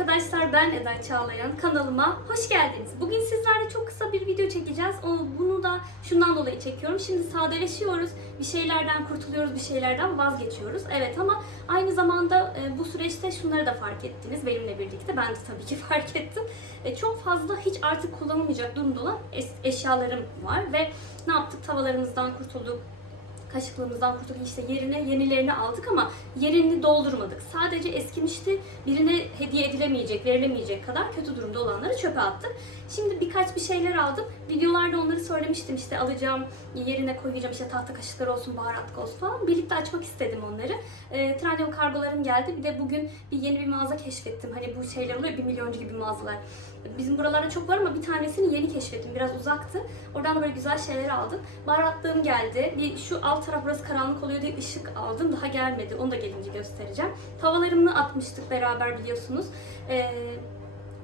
arkadaşlar ben Eda Çağlayan kanalıma hoş geldiniz. Bugün sizlerle çok kısa bir video çekeceğiz. Bunu da şundan dolayı çekiyorum. Şimdi sadeleşiyoruz. Bir şeylerden kurtuluyoruz, bir şeylerden vazgeçiyoruz. Evet ama aynı zamanda e, bu süreçte şunları da fark ettiniz benimle birlikte. Ben de tabii ki fark ettim. E, çok fazla hiç artık kullanılmayacak durumda olan eşyalarım var ve ne yaptık? Tavalarımızdan kurtulduk, kaşıklığımızdan kurtulduk işte yerine yenilerini aldık ama yerini doldurmadık. Sadece eskimişti birine hediye edilemeyecek, verilemeyecek kadar kötü durumda olanları çöpe attık. Şimdi birkaç bir şeyler aldım. Videolarda onları söylemiştim işte alacağım, yerine koyacağım işte tahta kaşıklar olsun, baharatlık olsun falan. Birlikte açmak istedim onları. E, Trendyol kargolarım geldi. Bir de bugün bir yeni bir mağaza keşfettim. Hani bu şeyler oluyor bir milyoncu gibi mağazalar. Bizim buralarda çok var ama bir tanesini yeni keşfettim. Biraz uzaktı. Oradan da böyle güzel şeyler aldım. Baharatlığım geldi. Bir şu alt taraf burası karanlık oluyor diye ışık aldım. Daha gelmedi. Onu da gelince göstereceğim. Tavalarımı atmıştık beraber biliyorsunuz. Ee,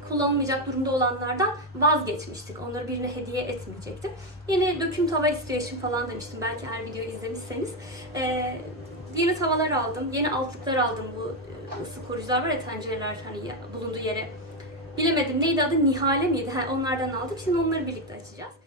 kullanılmayacak durumda olanlardan vazgeçmiştik. Onları birine hediye etmeyecektim. Yeni döküm tava istiyor eşim falan demiştim. Belki her videoyu izlemişseniz. Ee, yeni tavalar aldım. Yeni altlıklar aldım. Bu e, ısı koruyucular var ya tencereler hani bulunduğu yere Bilemedim neydi adı Nihale miydi? Ha, onlardan aldım. Şimdi onları birlikte açacağız.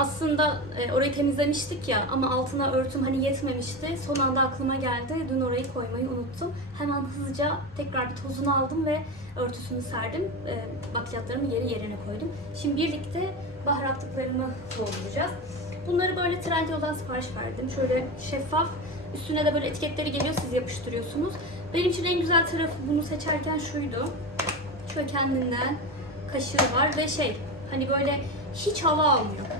Aslında e, orayı temizlemiştik ya ama altına örtüm hani yetmemişti. Son anda aklıma geldi. Dün orayı koymayı unuttum. Hemen hızlıca tekrar bir tozunu aldım ve örtüsünü serdim. E, bakliyatlarımı yeri yerine koydum. Şimdi birlikte baharatlıklarımı dolduracağız. Bunları böyle Trendyol'dan sipariş verdim. Şöyle şeffaf. Üstüne de böyle etiketleri geliyor siz yapıştırıyorsunuz. Benim için en güzel tarafı bunu seçerken şuydu. Şöyle kendinden kaşığı var ve şey hani böyle hiç hava almıyor.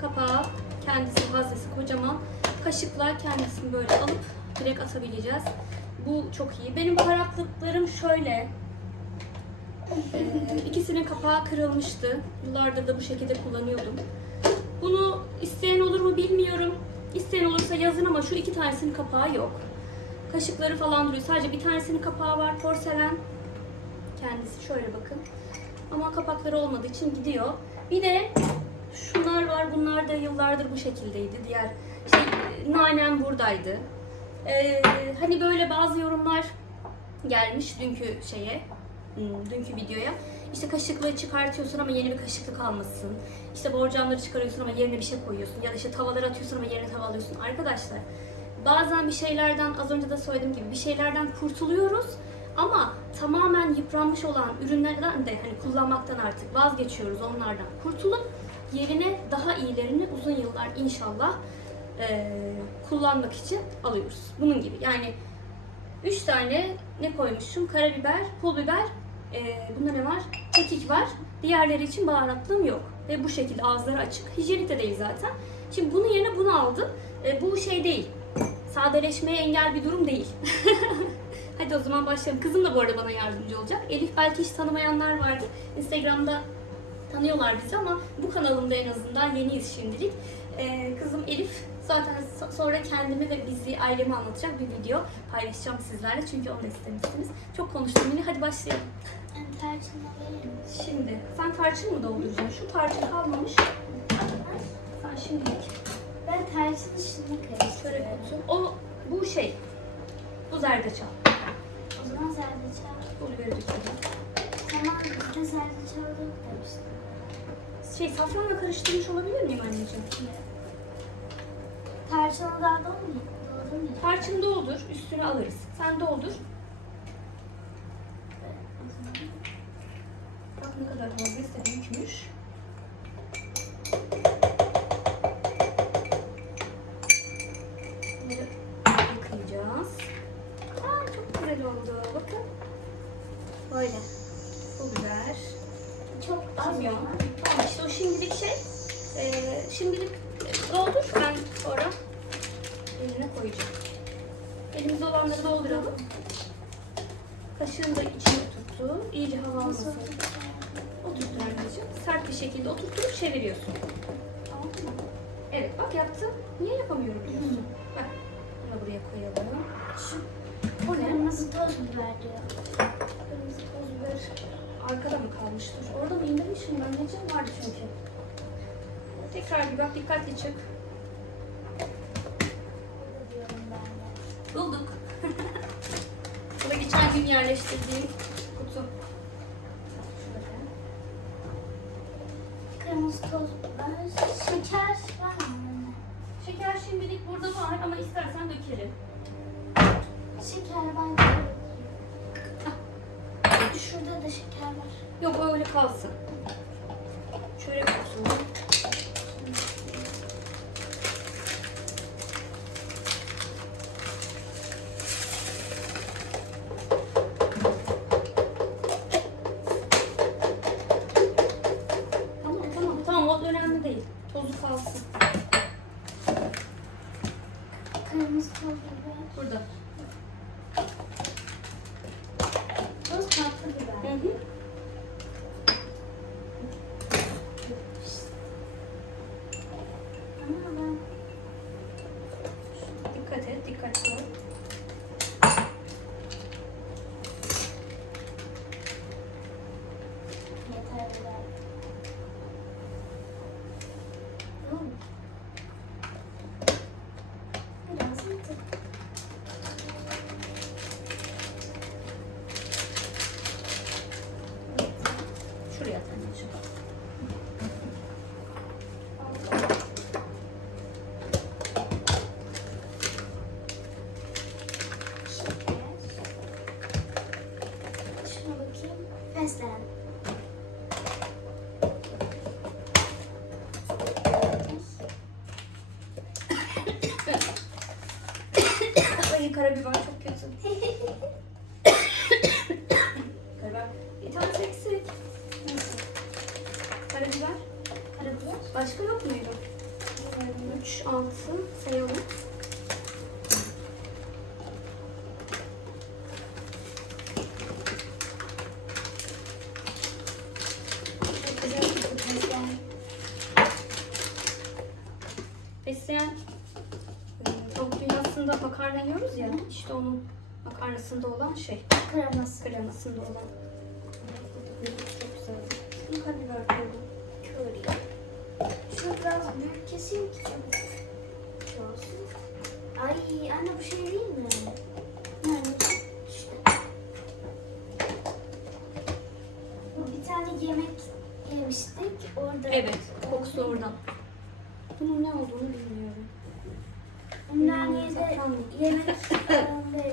Kapağı kendisi haznesi kocaman. Kaşıkla kendisini böyle alıp direkt atabileceğiz. Bu çok iyi. Benim baharatlıklarım şöyle. Ee, ikisinin kapağı kırılmıştı. Yıllardır da bu şekilde kullanıyordum. Bunu isteyen olur mu bilmiyorum. İsteyen olursa yazın ama şu iki tanesinin kapağı yok. Kaşıkları falan duruyor. Sadece bir tanesinin kapağı var. Porselen. Kendisi şöyle bakın. Ama kapakları olmadığı için gidiyor. Bir de şunlar var. Bunlar da yıllardır bu şekildeydi. Diğer şey nanem buradaydı. Ee, hani böyle bazı yorumlar gelmiş dünkü şeye, hmm, dünkü videoya. İşte kaşıklığı çıkartıyorsun ama yeni bir kaşıklık almasın. İşte borcamları çıkarıyorsun ama yerine bir şey koyuyorsun. Ya da işte tavaları atıyorsun ama yerine tava alıyorsun. Arkadaşlar bazen bir şeylerden az önce de söylediğim gibi bir şeylerden kurtuluyoruz. Ama tamamen yıpranmış olan ürünlerden de hani kullanmaktan artık vazgeçiyoruz onlardan kurtulup yerine daha iyilerini uzun yıllar inşallah eee, kullanmak için alıyoruz. Bunun gibi yani 3 tane ne koymuşum? Karabiber, pul biber, eee bunda ne var? Kekik var. Diğerleri için baharatlığım yok. Ve bu şekilde ağızları açık. Hijyenik de değil zaten. Şimdi bunun yerine bunu aldım. E, bu şey değil. Sadeleşmeye engel bir durum değil. Hadi o zaman başlayalım. Kızım da bu arada bana yardımcı olacak. Elif belki hiç tanımayanlar vardı. Instagram'da tanıyorlar bizi ama bu kanalımda en azından yeniyiz şimdilik. Ee, kızım Elif zaten so- sonra kendimi ve bizi, ailemi anlatacak bir video paylaşacağım sizlerle. Çünkü onu da istemişsiniz. Çok konuştum yine. Hadi başlayalım. Ben tarçınla veririm. Şimdi sen tarçın mı dolduracaksın? Şu tarçın kalmamış. Sen şimdilik Ben tarçını şunu şöyle karıştırıyorum. O bu şey. Bu zerdeçal. O zaman zerdeçal. Pul biberi zerdeçal yok demiştim. Şey safranla karıştırmış olabilir miyim anneciğim? Tarçını daha dolmuyor. Doldurmuyor. Tarçın doldur, üstüne alırız. Sen doldur. Bak ne kadar fazla büyükmüş. Bunları yıkayacağız. Aa, çok güzel oldu. Bakın. Böyle. pul biber, Çok az kimyon. ama. Tamam işte o şimdilik şey. Ee, şimdilik doldur. Ben sonra eline koyacağım. Elimizde olanları dolduralım. Kaşığın da içine tuttu. İyice hava Nasıl almasın. olacak? Oturtun anneciğim. Sert bir şekilde oturtup çeviriyorsun. Tamam mı? Evet bak yaptım. Niye yapamıyorum diyorsun. Bak bunu buraya koyalım. Şu O ne? kırmızı toz biber diyor. Kırmızı toz biber arkada mı kalmıştır? Orada mı indirmişim ben anneciğim? Vardı çünkü. Tekrar bir bak dikkatli çık. Bulduk. Bu da geçen gün yerleştirdiğim kutu. Kırmızı toz biber. Şeker var mı? Şeker şimdilik burada var ama istersen dökelim. Şeker ben de. Şurada da şeker var. Yok öyle kalsın. Ay karabiber çok kötü. Karabiber. Bir tanesi eksik. Nasıl? Karabiber. Karabiber. Başka yok muydu? 3, 6 sayalım. Çok güzel kokuyor fesleğen. Fesleğen ıı, tavuk dünyasında makarna yiyoruz ya. İşte onun makarnasında olan şey. Kreması. Kremasında olan. Çok güzel. Şimdi karabiber koydum. Köri. Şunu biraz büyük keseyim ki şey olsun. Ay anne bu şey değil mi? Nerede? İşte. Bir tane yemek yemiştik. Orada. Evet, kokusu oradan. Bunun ne olduğunu bilmiyorum. Ümraniye'de Safran mı? yemek alanında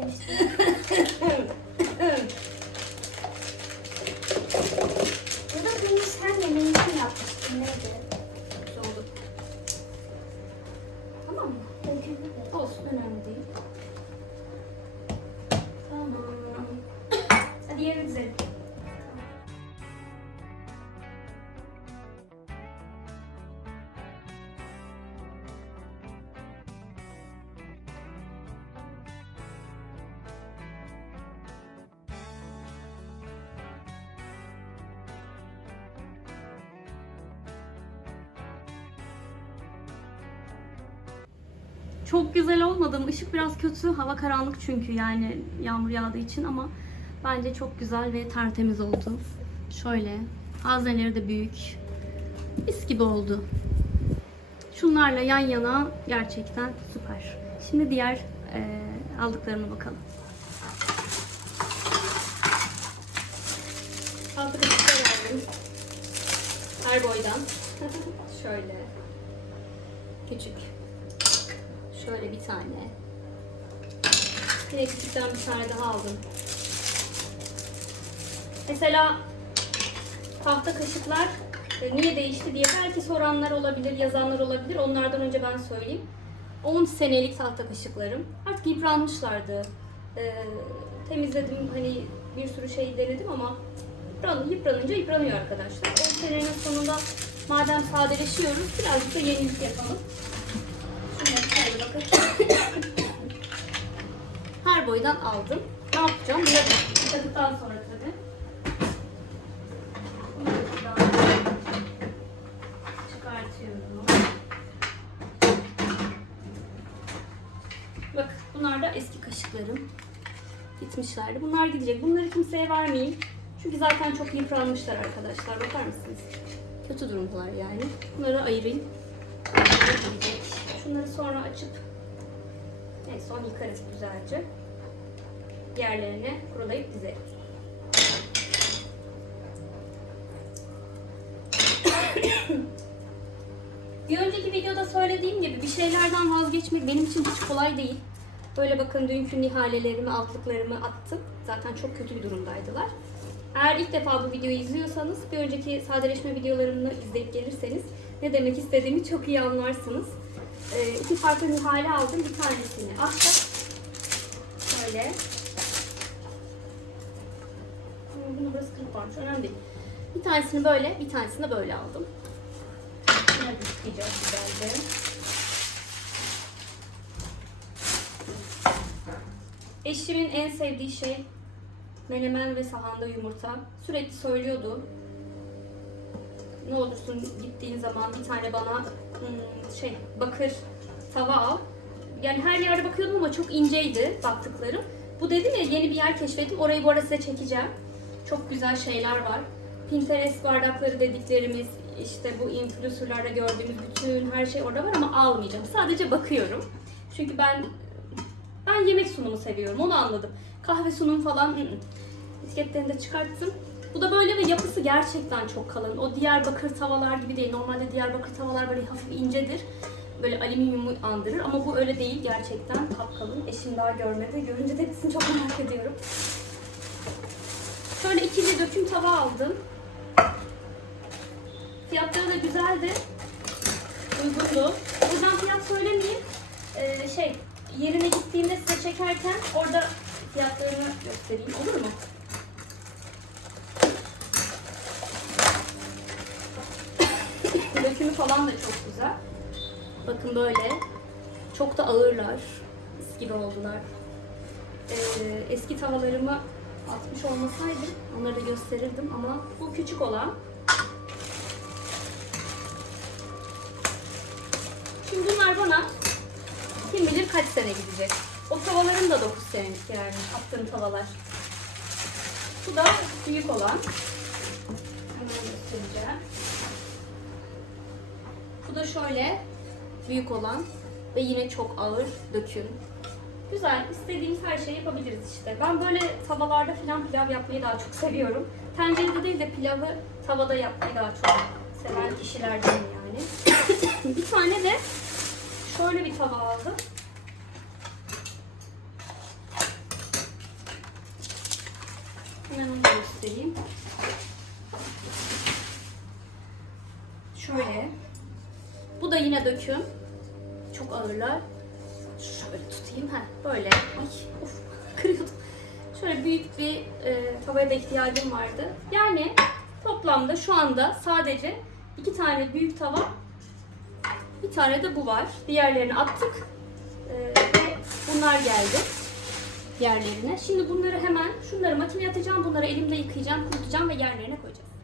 Çok güzel olmadı mı? Işık biraz kötü. Hava karanlık çünkü yani yağmur yağdığı için ama bence çok güzel ve tertemiz oldu. Şöyle. Hazineleri de büyük. Mis gibi oldu. Şunlarla yan yana gerçekten süper. Şimdi diğer eee aldıklarıma bakalım. Altı kaşıklar. Her boydan. Şöyle. Küçük. Şöyle bir tane. Yine küçükten bir tane daha aldım. Mesela tahta kaşıklar e, niye değişti diye belki soranlar olabilir, yazanlar olabilir. Onlardan önce ben söyleyeyim. 10 senelik tahta kaşıklarım. Artık yıpranmışlardı. Ee, temizledim hani bir sürü şey denedim ama yıpran, yıpranınca yıpranıyor arkadaşlar. O senenin sonunda madem sadeleşiyoruz birazcık da yenilik yapalım. Her boydan aldım. Ne yapacağım? Biraz yıkadıktan sonra tabii. Çıkartıyorum. Bak bunlar da eski kaşıklarım. Gitmişlerdi. Bunlar gidecek. Bunları kimseye vermeyeyim. Çünkü zaten çok yıpranmışlar arkadaşlar. Bakar mısınız? Kötü durumdalar yani. Bunları ayırayım. Şunları sonra açıp en son yıkarız güzelce. Yerlerine kurulayıp dizeriz. Bir önceki videoda söylediğim gibi bir şeylerden vazgeçmek benim için hiç kolay değil. Böyle bakın dünkü nihalelerimi, altlıklarımı attım. Zaten çok kötü bir durumdaydılar. Eğer ilk defa bu videoyu izliyorsanız, bir önceki sadeleşme videolarını izleyip gelirseniz ne demek istediğimi çok iyi anlarsınız. Ee, iki farklı nihale aldım. Bir tanesini. Şöyle. Hmm, Bunu burası kırık varmış. Önemli değil. Bir tanesini böyle, bir tanesini böyle aldım. Bunları yıkayacağız güzelce. Eşimin en sevdiği şey menemen ve sahanda yumurta. Sürekli söylüyordu. Ne olursun gittiğin zaman bir tane bana hmm, şey bakır tava al. Yani her yerde bakıyordum ama çok inceydi baktıklarım. Bu dedim ya yeni bir yer keşfettim. Orayı bu arada size çekeceğim. Çok güzel şeyler var. Pinterest bardakları dediklerimiz, işte bu influencerlarda gördüğümüz bütün her şey orada var ama almayacağım. Sadece bakıyorum. Çünkü ben ben yemek sunumu seviyorum. Onu anladım. Kahve sunumu falan etiketlerini de çıkarttım. Bu da böyle ve yapısı gerçekten çok kalın. O Diyarbakır tavalar gibi değil. Normalde Diyarbakır tavalar böyle hafif incedir. Böyle alüminyumu andırır ama bu öyle değil gerçekten kapkalın. Eşim daha görmedi. Görünce tepkisini çok merak ediyorum. Şöyle ikili döküm tava aldım. Fiyatları da güzeldi. Uygundu. Buradan fiyat söylemeyeyim. Ee, şey, yerine gittiğimde size çekerken orada fiyatlarını göstereyim. Olur mu? Falan da çok güzel. Bakın böyle. Çok da ağırlar. Mis gibi oldular. Ee, eski tavalarımı atmış olmasaydım onları da gösterirdim ama bu küçük olan. Şimdi bunlar bana kim bilir kaç sene gidecek. O tavalarım da 9 senelik yani attığım tavalar. Bu da büyük olan. Hemen göstereceğim. Bu da şöyle büyük olan ve yine çok ağır döküm. Güzel, istediğimiz her şeyi yapabiliriz işte. Ben böyle tavalarda falan pilav yapmayı daha çok seviyorum. Tencerede değil de pilavı tavada yapmayı daha çok seven kişilerdenim yani. bir tane de şöyle bir tava aldım. Hemen onu göstereyim. Şöyle. Da yine döküm. Çok ağırlar. Şöyle tutayım. ha böyle. Ay of kırıyordum. Şöyle büyük bir e, tavaya da ihtiyacım vardı. Yani toplamda şu anda sadece iki tane büyük tava bir tane de bu var. Diğerlerini attık. E, ve bunlar geldi yerlerine. Şimdi bunları hemen şunları makineye atacağım. Bunları elimde yıkayacağım, kurutacağım ve yerlerine koyacağım.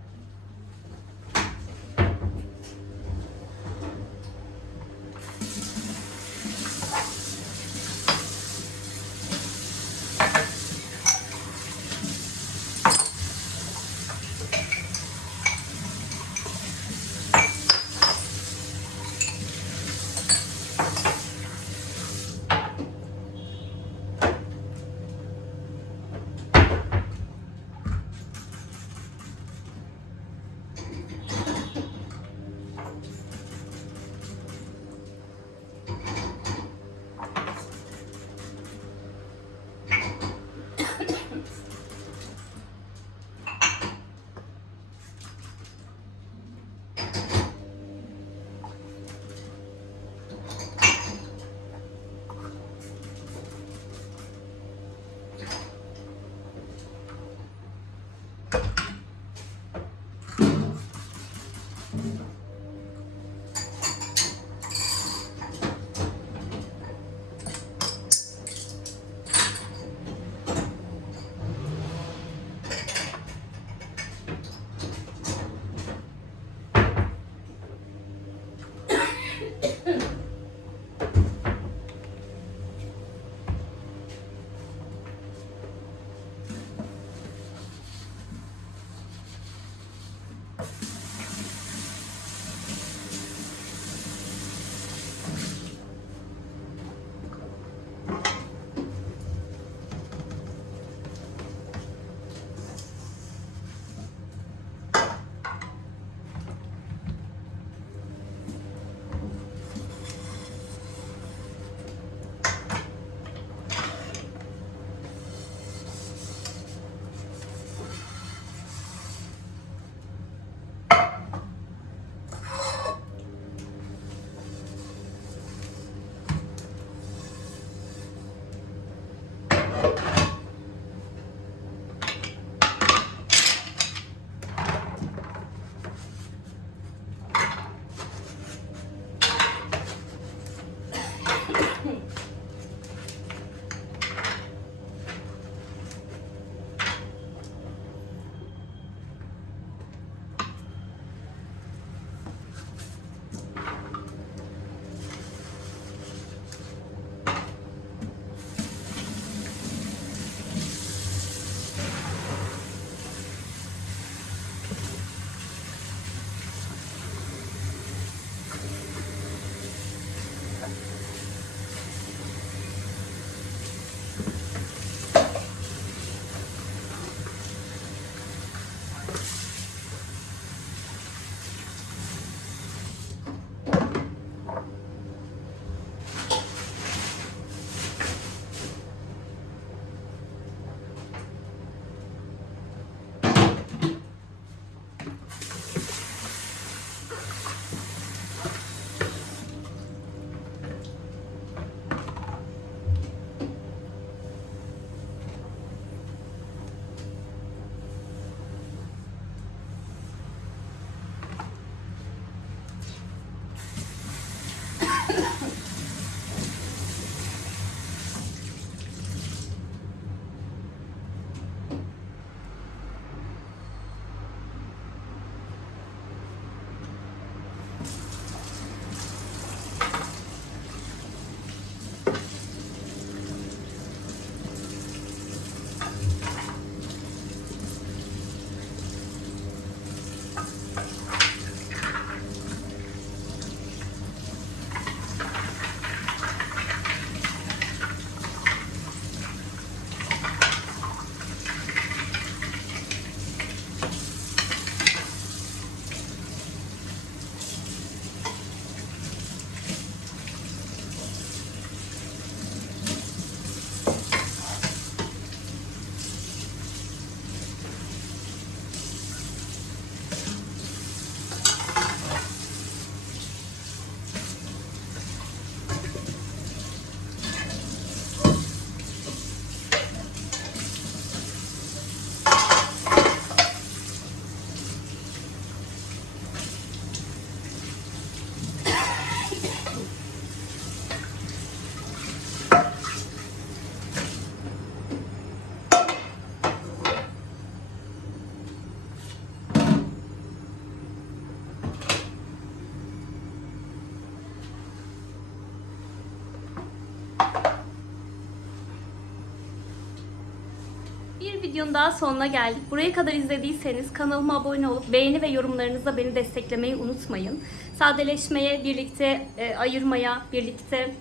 Bir videonun daha sonuna geldik. Buraya kadar izlediyseniz kanalıma abone olup beğeni ve yorumlarınızla beni desteklemeyi unutmayın. Sadeleşmeye, birlikte e, ayırmaya, birlikte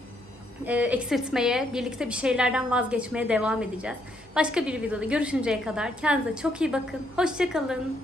e, eksiltmeye, birlikte bir şeylerden vazgeçmeye devam edeceğiz. Başka bir videoda görüşünceye kadar kendinize çok iyi bakın. Hoşçakalın.